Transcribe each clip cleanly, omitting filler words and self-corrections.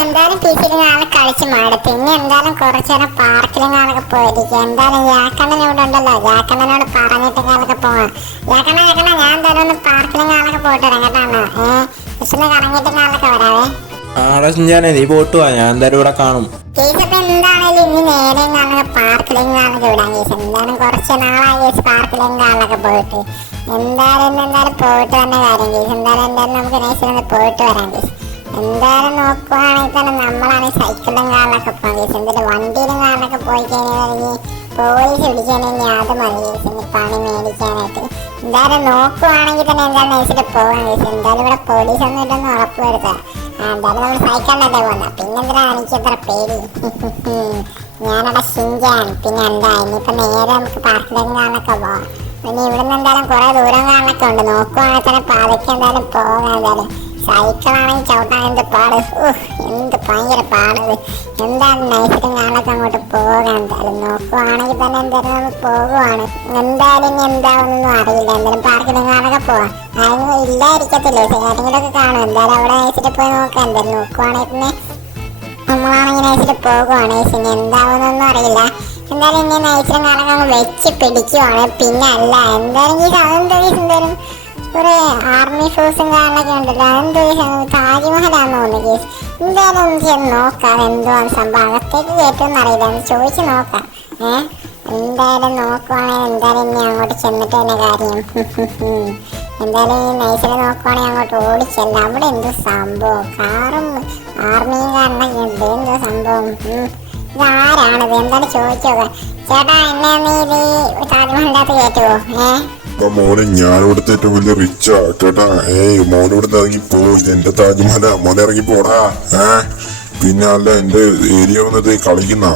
എന്തായാലും പീച്ചിലും നാളെ കളിച്ച് മടുത്ത്. ഇനി എന്തായാലും കുറച്ചു നേരം പാർക്കിലും നാളൊക്കെ പോയിരിക്കും. എന്തായാലും ജാക്കണ്ണൻ ഇവിടെ ഉണ്ടല്ലോ, ജാക്കണ്ണനോട് പറഞ്ഞിട്ട് കാലൊക്കെ പോവാം. ജാക്കണ്ണ ഞാൻ എന്തായാലും ഒന്ന് പാർക്കിലും നാളൊക്കെ പോയിട്ട് വരാം കേട്ടോ. ജസ്റ്റ് കറങ്ങിയിട്ട് നാളൊക്കെ വരാവേ. ആടെ ഞാൻ നീ പോയിട്ട് വാ, ഞാൻ എന്തായാലും ഇവിടെ കാണും. കേസപ്പോ എന്താണേലും ഇനി നേരെ നാളെ പാർക്കിലും നാളൊക്കെ വിടാം കേസ്. എന്തായാലും കുറച്ച് നാളായി കേസ് പാർക്കിലും നാളൊക്കെ പോയിട്ട്. എന്തായാലും പോയിട്ട് തന്നെ കാര്യം കേസ്. എന്തായാലും നമുക്ക് നൈസിലൊന്ന് പോയിട്ട് വരാം കേസ്. എന്തായാലും നോക്കുവാണെങ്കിൽ തന്നെ നമ്മളാണ് സൈക്കിളും കാറിലൊക്കെ പോകാൻ കേസ്. എന്തായാലും വണ്ടിയിലും കാറിലൊക്കെ പോയി കഴിഞ്ഞാൽ പോലീസ് പിടിക്കാനെങ്കിൽ അത് മതി കേസ്, ഇനി പണി മേടിക്കാനായിട്ട്. എന്തായാലും നോക്കുവാണെങ്കിൽ തന്നെ എന്തായാലും നൈസിൽ പോകാൻ കേസ്. എന്തായാലും ഇവിടെ പോലീസൊന്നും ഇല്ലെന്ന് ഉറപ്പ് വരുത്താം. എന്തായാലും നമ്മൾ സൈക്കിളിലല്ലേ പോകുന്നത്, പിന്നെന്തിനാ എനിക്ക് എത്ര പേടി. ഞാനവിടെ ഷിഞ്ചാൻ. പിന്നെ എന്താ ഇനിയിപ്പോൾ നേരെ നമുക്ക് പാർക്കിലേക്ക് കാണാനൊക്കെ പോവാം. ഇനി ഇവിടുന്ന് എന്തായാലും കുറേ ദൂരം കാണാനൊക്കെ ഉണ്ട്. നോക്കുവാണെങ്കിൽ തന്നെ പാതയ്ക്ക് എന്തായാലും പോകാം. എന്തായാലും സൈക്കിളാണെങ്കിൽ ചവിട്ടാൻ എന്ത് പാട്, എന്ത് ഭയങ്കര പാടത്. എന്തായാലും നൈസിലും കാണാനൊക്കെ അങ്ങോട്ട് പോകാം. എന്തായാലും നോക്കുവാണെങ്കിൽ തന്നെ എന്തായാലും നമ്മൾ പോകുവാണ്. എന്തായാലും ഇനി എന്താവുന്നൊന്നും അറിയില്ല. എന്തായാലും പാർക്കിലും കാണാനൊക്കെ പോവാം. ആരെങ്കിലും ഇല്ലായിരിക്കത്തില്ലേ, ആരെങ്കിലുമൊക്കെ കാണും. എന്തായാലും അവിടെ നൈസിൽ പോയി നോക്കാം. എന്തായാലും നോക്കുവാണെങ്കിൽ പിന്നെ നമ്മളാണെങ്കിൽ നൈസിൽ പോകുവാണ്. ഇനി എന്താവുന്നൊന്നും അറിയില്ല. എന്തായാലും ഇനി നൈസിലും കാണാനൊക്കെ അങ്ങ് വെച്ച് പിടിക്കുവാണ്. പിന്നെ അല്ല എന്തായാലും എന്തായാലും ഒരു ആർമി ഫോഴ്സും കാണൊക്കെ ഉണ്ടല്ലോ, അതെന്തോ താജ്മഹലാന്ന് തോന്നുന്നു കേസ്. എന്തായാലും ഒന്ന് ചെന്ന് നോക്കാം എന്തോ സംഭവം. അകത്തേക്ക് കയറ്റുമെന്ന് അറിയില്ല, ഒന്ന് ചോദിച്ച് നോക്കാം. എന്തായാലും നോക്കുവാണെങ്കിൽ എന്തായാലും ഇനി അങ്ങോട്ട് ചെന്നിട്ട് തന്നെ കാര്യം. എന്തായാലും ഈ നൈസിൽ നോക്കുവാണെങ്കിൽ അങ്ങോട്ട് ഓടിച്ചല്ല. അവിടെ എന്തോ സംഭവം, കാറും ആർമിയും കാറിനൊക്കെ ഉണ്ട്. എന്തോ സംഭവം, ഇതാരാണിത്? എന്തായാലും ചോദിച്ചോക്കാം. ചേട്ടാ എന്നെ നീ ഇത് താജ്മഹലിൻ്റെ അകത്ത് കയറ്റുമോ? മോനെ ഞാനിവിടുത്തെ ഏറ്റവും വലിയ റിച്ചാ കേട്ടാ. മോനെ ഇവിടുന്ന് ഇറങ്ങിപ്പോ, ഇതെന്റെ താജ്മഹല. മോനെ ഇറങ്ങി പോടാ. പിന്നെ അല്ല എന്റെ ഏരിയ വന്നത് കളിക്കുന്ന.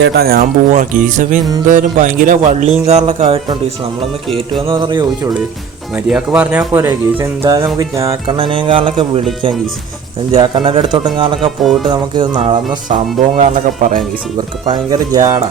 ചേട്ടാ ഞാൻ പോവാ. ഗീസപ്പ എന്തായാലും ഭയങ്കര വള്ളിയും കാറിലൊക്കെ ആയിട്ടുണ്ട് ഗീസ്. നമ്മളൊന്ന് കയറ്റുമെന്ന് പറഞ്ഞാൽ ചോദിച്ചോളൂ. മര്യാദക്ക് പറഞ്ഞാൽ പോരെ ഗീസ്. എന്തായാലും നമുക്ക് ജാക്കണ്ണനെയും കാറിലൊക്കെ വിളിക്കാം ഗീസ്. ജാക്കണ്ണൻ്റെ അടുത്തോട്ടും കാറിലൊക്കെ പോയിട്ട് നമുക്ക് നടന്ന സംഭവം കാറിലൊക്കെ പറയാം ഗീസ്. ഇവർക്ക് ഭയങ്കര ജാടാ.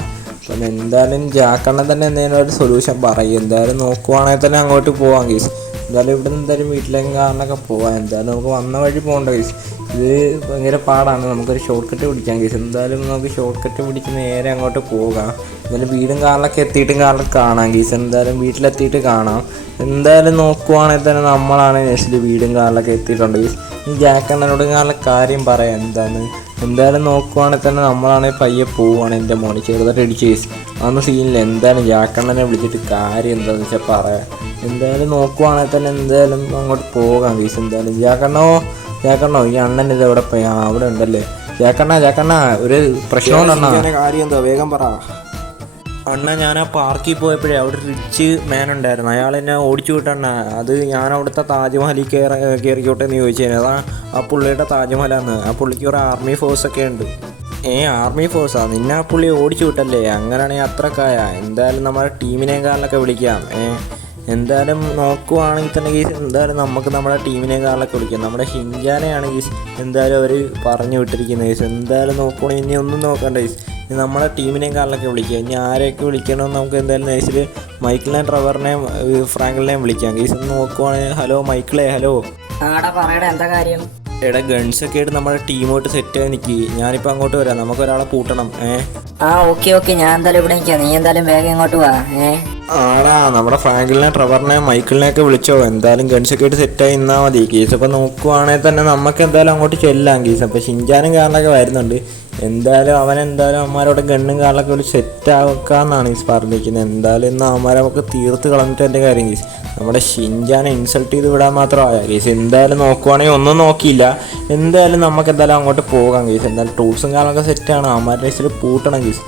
അപ്പം എന്തായാലും ജാക്കണ്ണൻ തന്നെ എന്തെങ്കിലും ഒരു സൊല്യൂഷൻ പറയും. എന്തായാലും നോക്കുവാണെങ്കിൽ തന്നെ അങ്ങോട്ട് പോവാം ഗീസ്. എന്തായാലും ഇവിടെ നിന്ന് എന്തായാലും വീട്ടിലേക്ക് കാറിനൊക്കെ പോവാം. എന്തായാലും നമുക്ക് വന്ന വഴി പോകണ്ട ഗീസ്. ഇത് ഭയങ്കര പാടാണ്. നമുക്കൊരു ഷോർട്ട് കട്ട് പിടിക്കാം ഗീസ്. എന്തായാലും നമുക്ക് ഷോർട്ട് കട്ട് പിടിച്ച് നേരെ അങ്ങോട്ട് പോകാം. എന്തായാലും വീടും കാറിലൊക്കെ എത്തിയിട്ടും കാറിലൊക്കെ കാണാം ഗീസ്. എന്തായാലും വീട്ടിലെത്തിയിട്ട് കാണാം. എന്തായാലും നോക്കുവാണെങ്കിൽ തന്നെ നമ്മളാണ് നെക്സ്റ്റ് വീടും കാറിലൊക്കെ എത്തിയിട്ടുണ്ട് ഗീസ്. ഈ ജാക്കണ്ണനോട് കാറിലെ കാര്യം പറയാം എന്താണ്. എന്തായാലും നോക്കുവാണെങ്കിൽ തന്നെ നമ്മളാണെങ്കിൽ പയ്യെ പോവുകയാണ്. എൻ്റെ മോനെ ചെറുതായിട്ട് ഇടിച്ച് കേസ് അന്ന് സീനില്ല. എന്തായാലും ജാക്കണ്ണനെ വിളിച്ചിട്ട് കാര്യം എന്താണെന്ന് വെച്ചാൽ പറയാം. എന്തായാലും നോക്കുവാണെങ്കിൽ തന്നെ എന്തായാലും അങ്ങോട്ട് പോകാം കേസ്. എന്തായാലും ജാക്കണ്ണോ ഈ അണ്ണൻ ഇത് എവിടെ പോയി? അവിടെ ഉണ്ടല്ലേ. ജാക്കണ്ണ ഒരു പ്രശ്നമുണ്ടെണ്ണ. കാര്യം എന്താ വേഗം പറ. അണ്ണ ഞാൻ ആ പാർക്കിൽ പോയപ്പോഴേ അവിടെ റിച്ച് മാൻ ഉണ്ടായിരുന്നു. അയാൾ എന്നെ ഓടിച്ചു വിട്ടണ്ണ. അത് ഞാൻ അവിടുത്തെ താജ്മഹലിൽ കയറിക്കോട്ടെ എന്ന് ചോദിച്ചേനെ. അതാ ആ പുള്ളിയുടെ താജ്മഹലാന്ന്. ആ പുള്ളിക്ക് ഒരു ആർമി ഫോഴ്സൊക്കെ ഉണ്ട്. ആർമി ഫോഴ്സാ? നിന്നെ ആ പുള്ളി ഓടിച്ചു വിട്ടല്ലേ? അങ്ങനെയാണെങ്കിൽ അത്രക്കായ. എന്തായാലും നമ്മുടെ ടീമിനേക്കാളിലൊക്കെ വിളിക്കാം. എന്തായാലും നോക്കുവാണെങ്കിൽ തന്നെ ഗീസ് എന്തായാലും നമുക്ക് നമ്മുടെ ടീമിനേക്കാളിലൊക്കെ വിളിക്കാം. നമ്മുടെ ഷിൻജാനെയാണ് ഗീസ് എന്തായാലും അവർ പറഞ്ഞു വിട്ടിരിക്കുന്നത് ഗീസ്. എന്തായാലും നോക്കുവാണെങ്കിൽ ഇനി ഒന്നും നോക്കണ്ട ഗീസ്. നമ്മളെ ടീമിനേക്കാളിലൊക്കെ വിളിക്കുക. ഇനി ആരെയൊക്കെ വിളിക്കണമെന്ന് നമുക്ക് എന്തായാലും നൈസിൽ മൈക്കിളിനെയും ട്രെവറിനെയും ഫ്രാങ്കിളിനെയും വിളിക്കാം ഗീസ്. ഒന്ന് നോക്കുവാണെങ്കിൽ ഹലോ മൈക്കിളെ. ഹലോ എന്താ കാര്യം? എടാ ഗൺസൊക്കെ ആയിട്ട് നമ്മുടെ ടീമോട്ട് സെറ്റായി നിൽക്കി. ഞാനിപ്പോൾ അങ്ങോട്ട് വരാം. നമുക്കൊരാളെ പൂട്ടണം. ഓക്കെ ഞാൻ എന്തായാലും ഇവിടെ നിൽക്കാം. നീ എന്തായാലും വേഗം ഇങ്ങോട്ട് വാ. ആടാ നമ്മുടെ ഫ്രാങ്കിളിനെ ട്രെവറിനെയും മൈക്കിളിനെയൊക്കെ വിളിച്ചോ. എന്തായാലും ഗൺസൊക്കെ ആയിട്ട് സെറ്റായി നിന്നാൽ മതി കേസ്. അപ്പോൾ നോക്കുവാണെങ്കിൽ തന്നെ നമുക്ക് എന്തായാലും അങ്ങോട്ട് ചെല്ലാം കേസ്. അപ്പോൾ ഷിൻജാനും കാറിലൊക്കെ വരുന്നുണ്ട്. എന്തായാലും അവനെന്തായാലും അവന്മാരോടെ ഗണ്ണും കാറിലൊക്കെ ഒരു സെറ്റ് ആക്കാമെന്നാണ് ഈ പറഞ്ഞിരിക്കുന്നത്. എന്തായാലും ഇന്ന് അവന്മാരെ നമുക്ക് തീർത്ത് കളഞ്ഞിട്ട് എൻ്റെ കാര്യം കേസ്. നമ്മുടെ ഷിൻജാനെ ഇൻസൾട്ട് ചെയ്ത് വിടാൻ മാത്രമായ കേസ്. എന്തായാലും നോക്കുവാണെങ്കിൽ ഒന്നും നോക്കിയില്ല. എന്തായാലും നമുക്ക് എന്തായാലും അങ്ങോട്ട് പോകാം കേസ്. എന്തായാലും ടൂൾസും കാലൊക്കെ സെറ്റാണ്. അവന്മാരുടെ കേസിൽ പൂട്ടണം കേസ്.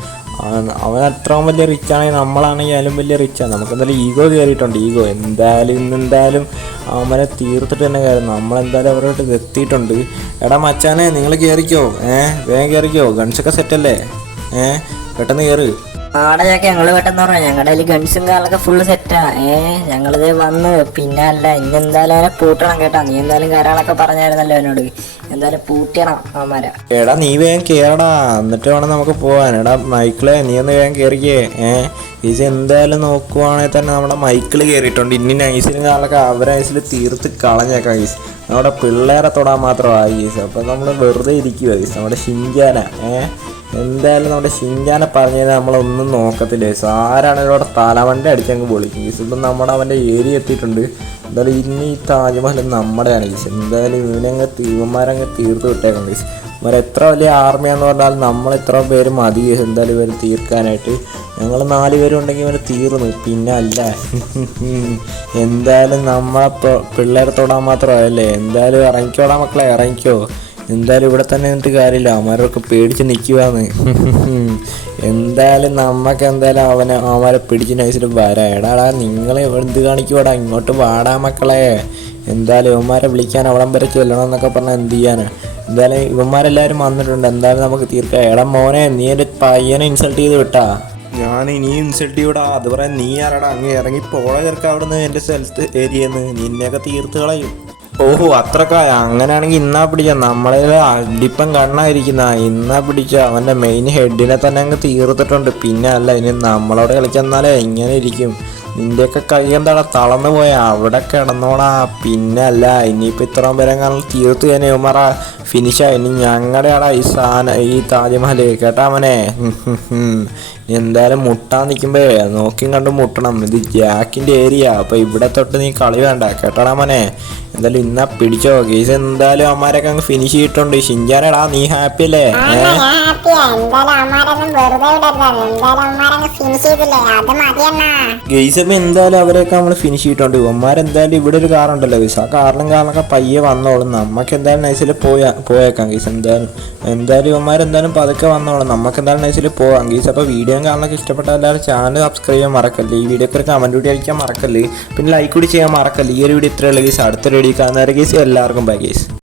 അവൻ അത്രയും വലിയ റിച്ചാണെങ്കിൽ നമ്മളാണെങ്കിൽ അതിലും വലിയ റിച്ചാണ്. നമുക്ക് എന്തായാലും ഈഗോ കയറിയിട്ടുണ്ട്. ഈഗോ എന്തായാലും അവന്മാരെ തീർത്തിട്ട് തന്നെ കാര്യം. നമ്മളെന്തായാലും അവരോട്ട് എത്തിയിട്ടുണ്ട്. എടാ മച്ചാനെ നിങ്ങൾ കയറിക്കോ. വേഗം കയറിക്കോ. ഗൺസൊക്കെ സെറ്റല്ലേ? പെട്ടെന്ന് കയറി. ആടൊക്കെ ഞങ്ങള് പെട്ടെന്ന് പറഞ്ഞ ഞങ്ങളുടെ കയ്യിൽ ഗൺസും കാലൊക്കെ ഫുള്ള് സെറ്റാ. ഞങ്ങളിത് വന്ന് പിന്നെ അല്ല ഇനി എന്തായാലും അവനെ പൂട്ടണം കേട്ടോ. നീ എന്തായാലും കാര്യങ്ങളൊക്കെ പറഞ്ഞായിരുന്നല്ലോ എന്നോട്. എന്തായാലും പൂട്ടിയണം അവന്മാരെ. എടാ നീ വേഗം കയറടാ, എന്നിട്ട് വേണം നമുക്ക് പോകാൻ. എടാ മൈക്കിളെ നീ ഒന്ന് വേഗം കയറിക്കേ. ഗീസ് എന്തായാലും നോക്കുവാണെങ്കിൽ തന്നെ നമ്മുടെ മൈക്കിൾ കയറിയിട്ടുണ്ട്. ഇനി നൈസിലും കാലൊക്കെ അവരെ നൈസിൽ തീർത്ത് കളഞ്ഞേക്കാം ഗീസ്. നമ്മുടെ പിള്ളേരെ തൊടാൻ മാത്രമായി ഗീസ്. അപ്പം നമ്മൾ വെറുതെ ഇരിക്കുക ഗീസ്. നമ്മുടെ ഷിൻജാന എന്തായാലും നമ്മുടെ ഷിൻജാനെ പറഞ്ഞു കഴിഞ്ഞാൽ നമ്മളൊന്നും നോക്കത്തില്ല ഗീസ്. ആരാണെങ്കിലും അവിടെ തലവണ്ടി അടിച്ചങ്ങ് പൊളിക്കും ഗീസ്. ഇപ്പം നമ്മുടെ അവൻ്റെ ഏരിയ എത്തിയിട്ടുണ്ട്. എന്തായാലും ഇനി ഈ താജ്മഹൽ നമ്മുടെയാണ് ഗീസ്. എന്തായാലും ഇവന്മാരങ്ങ് തീർത്ത് വിട്ടേക്കാം ഗീസ്. ഇവർ എത്ര വലിയ ആർമിയാന്ന് പറഞ്ഞാൽ നമ്മൾ ഇത്ര പേര് മതി ഗീസ്. എന്തായാലും ഇവർ തീർക്കാനായിട്ട് ഞങ്ങൾ 4 പേരുണ്ടെങ്കിൽ ഇവർ തീർന്നു. പിന്നെ അല്ല എന്തായാലും നമ്മളെ പിള്ളേരെ തൊടാൻ മാത്രമല്ലേ. എന്തായാലും ഇറങ്ങിക്കോടാ മക്കളെ, ഇറങ്ങിക്കോ. എന്തായാലും ഇവിടെ തന്നെ നിന്നിട്ട് കാര്യമില്ല, അവന്മാരൊക്കെ പേടിച്ച് നിൽക്കുവാന്ന്. എന്തായാലും നമുക്ക് എന്തായാലും അവന്മാരെ പിടിച്ച് നൈസിൽ വരാം. എടാടാ നിങ്ങൾ എന്ത് കാണിക്കുവാടാ, ഇങ്ങോട്ട് വാടാ മക്കളെ. എന്തായാലും ഇവന്മാരെ വിളിക്കാൻ അവിടം വരെ ചെല്ലണം എന്നൊക്കെ പറഞ്ഞാൽ എന്ത് ചെയ്യാനാ. എന്തായാലും ഇവന്മാരെല്ലാവരും വന്നിട്ടുണ്ട്. എന്തായാലും നമുക്ക് തീർക്കാം. എടാ മോനെ നീ എൻ്റെ പയ്യനെ ഇൻസൾട്ട് ചെയ്ത് വിട്ടാ. ഞാൻ ഇനി ഇൻസൾട്ട് ചെയ്യൂടാ. അത് പറയാൻ നീ ആരാടാ, അങ്ങ് ഇറങ്ങി പോള ചേർക്കാം അവിടുന്ന് എൻ്റെ സ്ഥലത്ത് ഏരിയന്ന്. നിന്നെയൊക്കെ തീർത്ത് കളയും. ഓഹോ അത്രക്കായ. അങ്ങനെയാണെങ്കിൽ ഇന്നാ പിടിച്ച നമ്മളെ അടിപ്പം കണ്ണായിരിക്കുന്ന ഇന്നാ പിടിച്ച അവൻ്റെ മെയിൻ ഹെഡിനെ തന്നെ അങ്ങ് തീർത്തിട്ടുണ്ട്. പിന്നെ അല്ല ഇനി നമ്മളോട് കളിച്ചെന്നാലേ ഇങ്ങനെ ഇരിക്കും. നിൻ്റെയൊക്കെ കൈ എന്താടാ തളർന്നു പോയാ, അവിടെ കിടന്നോടാ. പിന്നെ അല്ല ഇനിയിപ്പോൾ ഇത്രയും പേരെ കാണാൻ തീർത്ത് തന്നെ ഇവന്മാരാ ഫിനിഷായി. ഇനി ഞങ്ങളുടെ ആടാ ഈ താജ്മഹൽ കേട്ടാ അവനെ. എന്തായാലും മുട്ടാൻ നിൽക്കുമ്പോ നോക്കിയും കണ്ട് മുട്ടണം. ഇത് ജാക്കിൻ്റെ ഏരിയ, അപ്പോൾ ഇവിടെ തൊട്ട് നീ കളി വേണ്ട കേട്ടാടാ മോനെ. എന്തായാലും ഇന്നാ പിടിച്ചോ കേസ്. എന്തായാലും അമ്മാരൊക്കെ അങ്ങ് ഫിനിഷ് ചെയ്തിട്ടുണ്ട്. ഷിൻജാനടാ നീ ഹാപ്പി അല്ലേ? ഗെയ്സ് അപ്പം എന്തായാലും അവരെയൊക്കെ നമ്മൾ ഫിനിഷ് ചെയ്തിട്ടുണ്ട്. ഇവന്മാരെന്തായാലും ഇവിടെ ഒരു കാറുണ്ടല്ലോ ഗെയ്സ്, ആ കാറിലൊക്കെ പയ്യെ വന്നോളും. നമുക്ക് എന്തായാലും നൈസിൽ പോയേക്കാം ഗെയ്സ്. എന്തായാലും ഇവന്മാരെന്തായാലും പതുക്കെ വന്നോളും. നമുക്ക് എന്തായാലും നൈസിൽ പോകാം ഗെയ്സ്. അപ്പോൾ വീഡിയോ കാണാനൊക്കെ ഇഷ്ടപ്പെട്ട എല്ലാവരും ചാനൽ സബ്സ്ക്രൈബ് ചെയ്യാൻ മറക്കല്ലേ. ഈ വീഡിയോക്ക് ഒരു കമൻറ്റ് കൂടി അടിക്കാൻ മറക്കല്ലേ. പിന്നെ ലൈക്ക് കൂടി ചെയ്യാൻ മറക്കല്ലേ. ഈ ഒരു വീഡിയോ ഇത്രയുള്ള ഗെയ്സ്. അടുത്ത വീഡിയോ കാണുന്നവരെ ഗെയ്സ് എല്ലാവർക്കും ബൈ ഗെയ്സ്.